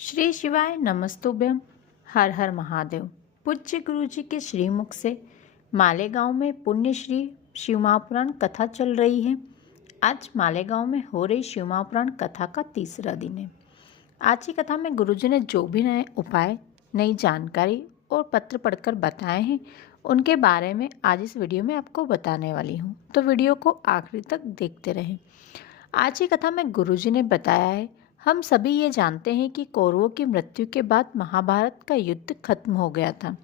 श्री शिवाय नमस्तुभ्यम। हर हर महादेव। पूज्य गुरु जी के श्रीमुख से मालेगांव में पुण्य श्री शिव महापुराण कथा चल रही है। आज मालेगांव में हो रही शिव महापुराण कथा का तीसरा दिन है। आज की कथा में गुरु जी ने जो भी नए उपाय, नई जानकारी और पत्र पढ़कर बताए हैं, उनके बारे में आज इस वीडियो में आपको बताने वाली हूँ, तो वीडियो को आखिरी तक देखते रहें। आज की कथा में गुरु जी ने बताया है, हम सभी ये जानते हैं कि कौरवों की मृत्यु के बाद महाभारत का युद्ध खत्म हो गया था,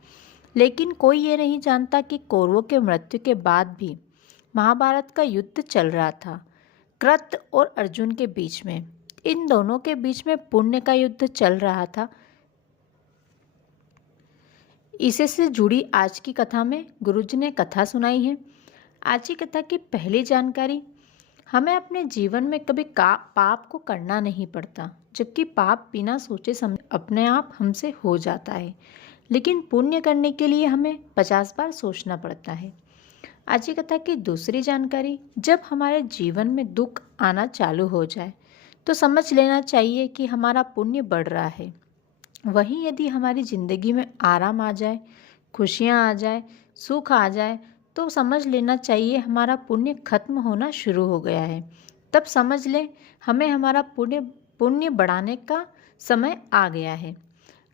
लेकिन कोई ये नहीं जानता कि कौरवों के मृत्यु के बाद भी महाभारत का युद्ध चल रहा था कृत और अर्जुन के बीच में। इन दोनों के बीच में पुण्य का युद्ध चल रहा था। इसी से जुड़ी आज की कथा में गुरुजी ने कथा सुनाई है। आज की कथा की पहली जानकारी, हमें अपने जीवन में कभी पाप को करना नहीं पड़ता, जबकि पाप बिना सोचे समझे अपने आप हमसे हो जाता है, लेकिन पुण्य करने के लिए हमें 50 बार सोचना पड़ता है। आज की कथा की दूसरी जानकारी, जब हमारे जीवन में दुख आना चालू हो जाए तो समझ लेना चाहिए कि हमारा पुण्य बढ़ रहा है। वहीं यदि हमारी ज़िंदगी में आराम आ जाए, खुशियाँ आ जाए, सुख आ जाए, तो समझ लेना चाहिए हमारा पुण्य खत्म होना शुरू हो गया है। तब समझ लें हमें हमारा पुण्य बढ़ाने का समय आ गया है।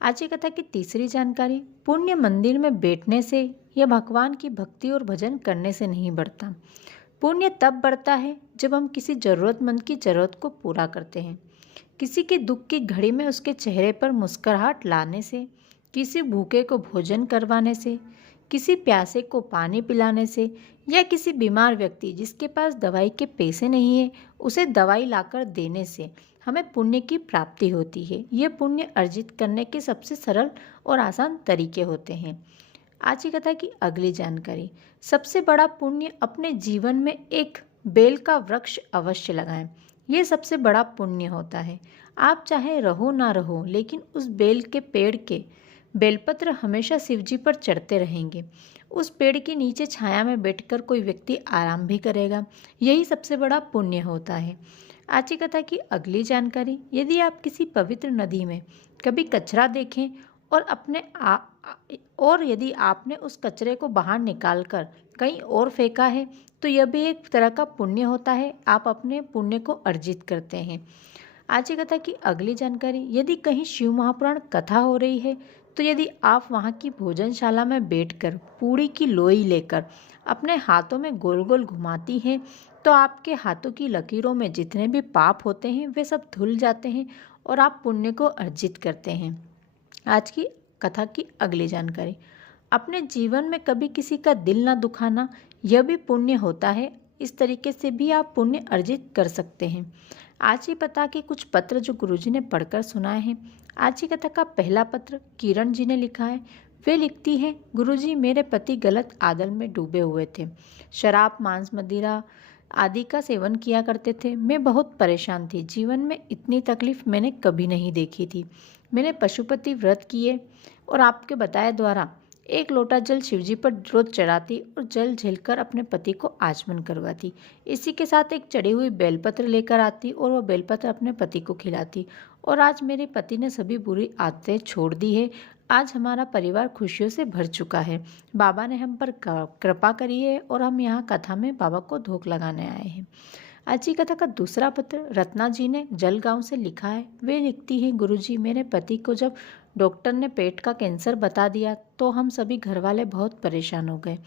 आज की कथा की तीसरी जानकारी, पुण्य मंदिर में बैठने से या भगवान की भक्ति और भजन करने से नहीं बढ़ता। पुण्य तब बढ़ता है जब हम किसी ज़रूरतमंद की ज़रूरत को पूरा करते हैं, किसी के दुख की घड़ी में उसके चेहरे पर मुस्कुराहट लाने से, किसी भूखे को भोजन करवाने से, किसी प्यासे को पानी पिलाने से, या किसी बीमार व्यक्ति जिसके पास दवाई के पैसे नहीं है उसे दवाई लाकर देने से हमें पुण्य की प्राप्ति होती है। ये पुण्य अर्जित करने के सबसे सरल और आसान तरीके होते हैं। आज की कथा की अगली जानकारी, सबसे बड़ा पुण्य अपने जीवन में एक बेल का वृक्ष अवश्य लगाएं। ये सबसे बड़ा पुण्य होता है। आप चाहे रहो ना रहो, लेकिन उस बेल के पेड़ के बेलपत्र हमेशा शिवजी पर चढ़ते रहेंगे। उस पेड़ के नीचे छाया में बैठकर कोई व्यक्ति आराम भी करेगा। यही सबसे बड़ा पुण्य होता है। आज की कथा की अगली जानकारी, यदि आप किसी पवित्र नदी में कभी कचरा देखें और यदि आपने उस कचरे को बाहर निकालकर कहीं और फेंका है, तो यह भी एक तरह का पुण्य होता है। आप अपने पुण्य को अर्जित करते हैं। आज की कथा की अगली जानकारी, यदि कहीं शिव महापुराण कथा हो रही है, तो यदि आप वहाँ की भोजनशाला में बैठकर पूड़ी की लोई लेकर अपने हाथों में गोल गोल घुमाती हैं, तो आपके हाथों की लकीरों में जितने भी पाप होते हैं वे सब धुल जाते हैं और आप पुण्य को अर्जित करते हैं। आज की कथा की अगली जानकारी, अपने जीवन में कभी किसी का दिल ना दुखाना, यह भी पुण्य होता है। इस तरीके से भी आप पुण्य अर्जित कर सकते हैं। आज की कथा के कुछ पत्र जो गुरुजी ने पढ़कर सुनाए हैं। आज की कथा का पहला पत्र किरण जी ने लिखा है। वे लिखती हैं, गुरुजी, मेरे पति गलत आदत में डूबे हुए थे। शराब, मांस, मदिरा आदि का सेवन किया करते थे। मैं बहुत परेशान थी। जीवन में इतनी तकलीफ मैंने कभी नहीं देखी थी। मैंने पशुपति व्रत किए और आपके बताए द्वारा 1 लोटा जल शिवजी पर रोज चढ़ाती और जल झेलकर अपने पति को आचमन करवाती। इसी के साथ एक चढ़ी हुई बेलपत्र लेकर आती और वह बेलपत्र अपने पति को खिलाती। और आज मेरे पति ने सभी बुरी आदतें छोड़ दी है। आज हमारा परिवार खुशियों से भर चुका है। बाबा ने हम पर कृपा करी है और हम यहाँ कथा में बाबा को धोख लगाने आए हैं। आज की कथा का दूसरा पत्र रत्ना जी ने जलगांव से लिखा है। वे लिखती हैं, गुरुजी, मेरे पति को जब डॉक्टर ने पेट का कैंसर बता दिया तो हम सभी घर वाले बहुत परेशान हो गए।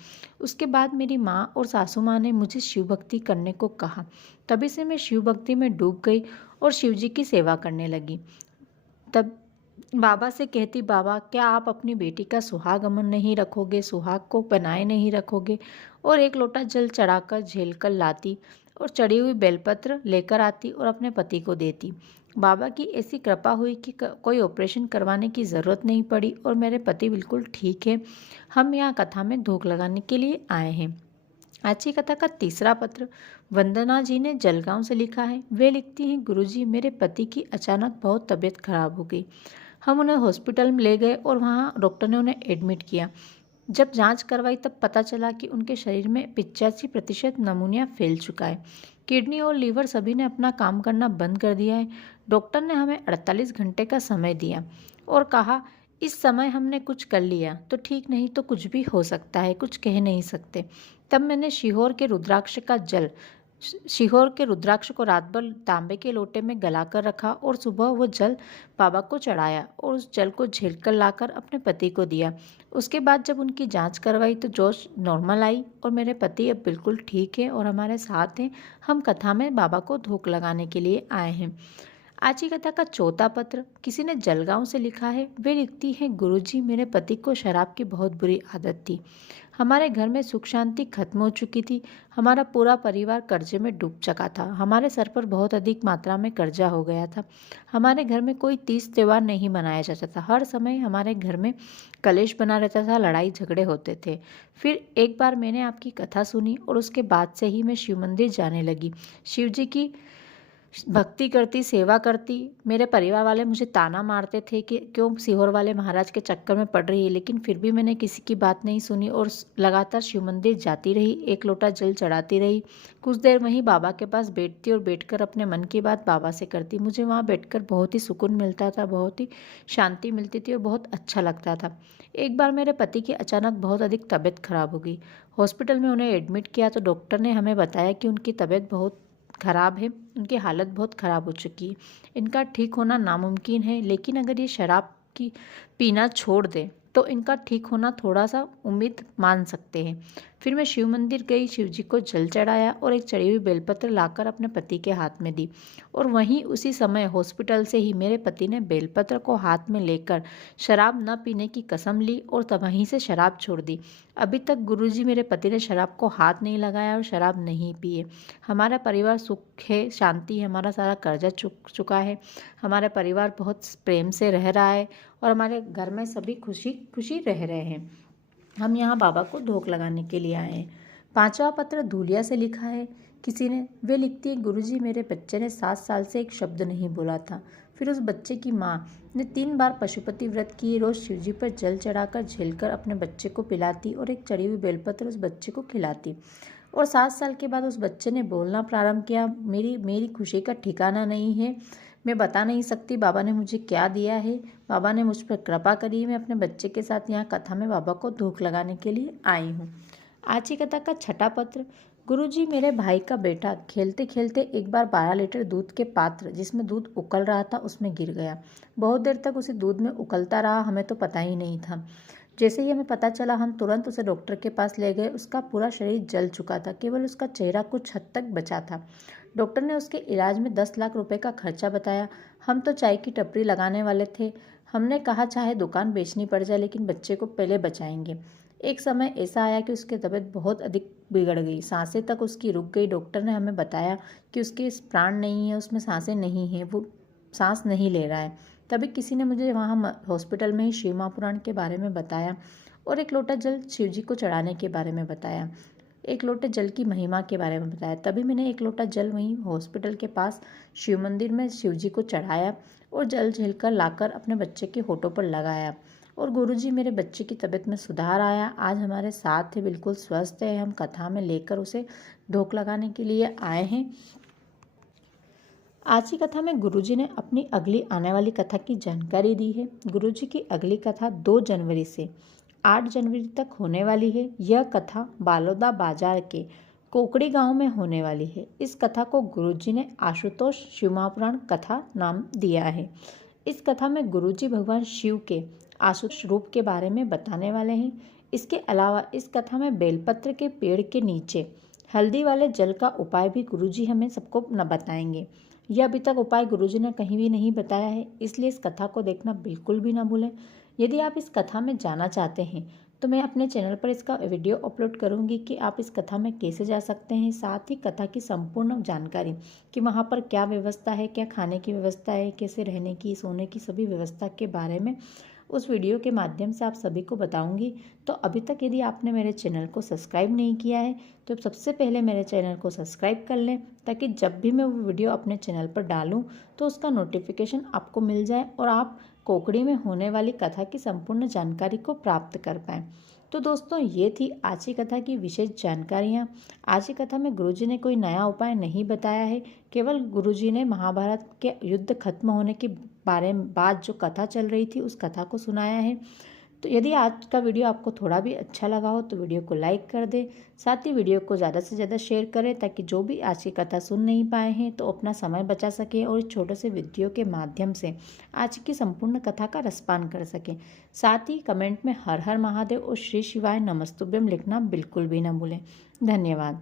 उसके बाद मेरी माँ और सासू माँ ने मुझे शिव भक्ति करने को कहा। तभी से मैं शिव भक्ति में डूब गई और शिव जी की सेवा करने लगी। तब बाबा से कहती, बाबा, क्या आप अपनी बेटी का सुहागमन नहीं रखोगे, सुहाग को बनाए नहीं रखोगे? और 1 लोटा जल चढ़ाकर झेल कर लाती और चढ़ी हुई बेलपत्र लेकर आती और अपने पति को देती। बाबा की ऐसी कृपा हुई कि कोई ऑपरेशन करवाने की ज़रूरत नहीं पड़ी और मेरे पति बिल्कुल ठीक है। हम यहाँ कथा में धोख लगाने के लिए आए हैं। आज की कथा का तीसरा पत्र वंदना जी ने जलगांव से लिखा है। वे लिखती हैं, गुरुजी, मेरे पति की अचानक बहुत तबीयत खराब हो गई। हम उन्हें हॉस्पिटल में ले गए और वहाँ डॉक्टर ने उन्हें एडमिट किया। जब जांच करवाई तब पता चला कि उनके शरीर में 85% नमूनिया फैल चुका है। किडनी और लीवर सभी ने अपना काम करना बंद कर दिया है। डॉक्टर ने हमें 48 घंटे का समय दिया और कहा, इस समय हमने कुछ कर लिया तो ठीक, नहीं तो कुछ भी हो सकता है, कुछ कह नहीं सकते। तब मैंने सीहोर के रुद्राक्ष को रात भर तांबे के लोटे में गलाकर रखा और सुबह वो जल बाबा को चढ़ाया और उस जल को झेल कर लाकर अपने पति को दिया। उसके बाद जब उनकी जांच करवाई तो जोश नॉर्मल आई और मेरे पति अब बिल्कुल ठीक है और हमारे साथ हैं। हम कथा में बाबा को धूप लगाने के लिए आए हैं। आज की कथा का चौथा पत्र किसी ने जलगांव से लिखा है। वे लिखती हैं, गुरुजी, मेरे पति को शराब की बहुत बुरी आदत थी। हमारे घर में सुख शांति खत्म हो चुकी थी। हमारा पूरा परिवार कर्जे में डूब चुका था। हमारे सर पर बहुत अधिक मात्रा में कर्जा हो गया था। हमारे घर में कोई तीज त्योहार नहीं मनाया जाता था। हर समय हमारे घर में कलेश बना रहता था, लड़ाई झगड़े होते थे। फिर एक बार मैंने आपकी कथा सुनी और उसके बाद से ही मैं शिव मंदिर जाने लगी। शिव जी की भक्ति करती, सेवा करती। मेरे परिवार वाले मुझे ताना मारते थे कि क्यों सीहोर वाले महाराज के चक्कर में पड़ रही है, लेकिन फिर भी मैंने किसी की बात नहीं सुनी और लगातार शिव मंदिर जाती रही, एक लोटा जल चढ़ाती रही। कुछ देर वहीं बाबा के पास बैठती और बैठकर अपने मन की बात बाबा से करती। मुझे वहाँ बैठकर बहुत ही सुकून मिलता था, बहुत ही शांति मिलती थी और बहुत अच्छा लगता था। एक बार मेरे पति की अचानक बहुत अधिक तबीयत खराब हो गई। हॉस्पिटल में उन्हें एडमिट किया तो डॉक्टर ने हमें बताया कि उनकी तबीयत बहुत खराब है, उनकी हालत बहुत ख़राब हो चुकी है। इनका ठीक होना नामुमकिन है, लेकिन अगर ये शराब की पीना छोड़ दे तो इनका ठीक होना थोड़ा सा उम्मीद मान सकते हैं। फिर मैं शिव मंदिर गई, शिव जी को जल चढ़ाया और एक चढ़ी हुई बेलपत्र लाकर अपने पति के हाथ में दी और वहीं उसी समय हॉस्पिटल से ही मेरे पति ने बेलपत्र को हाथ में लेकर शराब न पीने की कसम ली और तब वहीं से शराब छोड़ दी। अभी तक गुरुजी मेरे पति ने शराब को हाथ नहीं लगाया और शराब नहीं पी है। हमारा परिवार सुख है, शांति है, हमारा सारा कर्जा चुक चुका है। हमारा परिवार बहुत प्रेम से रह रहा है और हमारे घर में सभी खुशी खुशी रह रहे हैं। हम यहाँ बाबा को धूप लगाने के लिए आए हैं। पांचवा पत्र धूलिया से लिखा है किसी ने। वे लिखती है, गुरुजी, मेरे बच्चे ने 7 साल से एक शब्द नहीं बोला था। फिर उस बच्चे की माँ ने 3 बार पशुपति व्रत किए, रोज शिवजी पर जल चढ़ाकर झेलकर अपने बच्चे को पिलाती और एक चढ़ी हुई बेलपत्र उस बच्चे को खिलाती। और 7 साल के बाद उस बच्चे ने बोलना प्रारंभ किया। मेरी खुशी का ठिकाना नहीं है, मैं बता नहीं सकती बाबा ने मुझे क्या दिया है। बाबा ने मुझ पर कृपा करी। मैं अपने बच्चे के साथ यहाँ कथा में बाबा को धूप लगाने के लिए आई हूँ। आज की कथा का छठा पत्र। गुरुजी, मेरे भाई का बेटा खेलते खेलते एक बार 12 लीटर दूध के पात्र जिसमें दूध उकल रहा था उसमें गिर गया। बहुत देर तक उसे दूध में उकलता रहा, हमें तो पता ही नहीं था। जैसे ही हमें पता चला हम तुरंत उसे डॉक्टर के पास ले गए। उसका पूरा शरीर जल चुका था, केवल उसका चेहरा कुछ हद तक बचा था। डॉक्टर ने उसके इलाज में 10 लाख रुपए का खर्चा बताया। हम तो चाय की टपरी लगाने वाले थे। हमने कहा चाहे दुकान बेचनी पड़ जाए लेकिन बच्चे को पहले बचाएंगे। एक समय ऐसा आया कि उसकी तबीयत बहुत अधिक बिगड़ गई, सांसें तक उसकी रुक गई। डॉक्टर ने हमें बताया कि उसके प्राण नहीं है, उसमें सांसें नहीं हैं, वो सांस नहीं ले रहा है। तभी किसी ने मुझे वहाँ हॉस्पिटल में ही शिव महापुराण के बारे में बताया और एक लोटा जल शिव जी को चढ़ाने के बारे में बताया, एक लोटे जल की महिमा के बारे में बताया। तभी मैंने एक लोटा जल वहीं हॉस्पिटल के पास शिव मंदिर में शिव जी को चढ़ाया और जल झेलकर लाकर अपने बच्चे के होठों पर लगाया और गुरुजी, मेरे बच्चे की तबीयत में सुधार आया। आज हमारे साथ है, बिल्कुल स्वस्थ है। हम कथा में लेकर उसे धूप लगाने के लिए आए हैं। आज की कथा में गुरुजी ने अपनी अगली आने वाली कथा की जानकारी दी है। गुरुजी की अगली कथा 2 जनवरी से 8 जनवरी तक होने वाली है। यह कथा बालोदा बाजार के कोकड़ी गांव में होने वाली है। इस कथा को गुरुजी ने आशुतोष शिव महापुराण कथा नाम दिया है। इस कथा में गुरुजी भगवान शिव के आशुतोष रूप के बारे में बताने वाले हैं। इसके अलावा इस कथा में बेलपत्र के पेड़ के नीचे हल्दी वाले जल का उपाय भी गुरुजी हमें सबको न बताएंगे। यह अभी तक उपाय गुरुजी ने कहीं भी नहीं बताया है, इसलिए इस कथा को देखना बिल्कुल भी ना भूलें। यदि आप इस कथा में जाना चाहते हैं तो मैं अपने चैनल पर इसका वीडियो अपलोड करूंगी कि आप इस कथा में कैसे जा सकते हैं। साथ ही कथा की संपूर्ण जानकारी कि वहाँ पर क्या व्यवस्था है, क्या खाने की व्यवस्था है, कैसे रहने की, सोने की, सभी व्यवस्था के बारे में उस वीडियो के माध्यम से आप सभी को बताऊंगी। तो अभी तक यदि आपने मेरे चैनल को सब्सक्राइब नहीं किया है तो सबसे पहले मेरे चैनल को सब्सक्राइब कर लें, ताकि जब भी मैं वो वीडियो अपने चैनल पर डालूं तो उसका नोटिफिकेशन आपको मिल जाए और आप कोकड़ी में होने वाली कथा की संपूर्ण जानकारी को प्राप्त कर पाएँ। तो दोस्तों ये थी आज की कथा की विशेष जानकारियाँ। आज की कथा में गुरुजी ने कोई नया उपाय नहीं बताया है, केवल गुरुजी ने महाभारत के युद्ध खत्म होने के बारे में बाद जो कथा चल रही थी उस कथा को सुनाया है। तो यदि आज का वीडियो आपको थोड़ा भी अच्छा लगा हो तो वीडियो को लाइक कर दें, साथ ही वीडियो को ज़्यादा से ज़्यादा शेयर करें ताकि जो भी आज की कथा सुन नहीं पाए हैं तो अपना समय बचा सकें और इस छोटे से वीडियो के माध्यम से आज की संपूर्ण कथा का रसपान कर सकें। साथ ही कमेंट में हर हर महादेव और श्री शिवाय नमस्तुभ्यम लिखना बिल्कुल भी ना भूलें। धन्यवाद।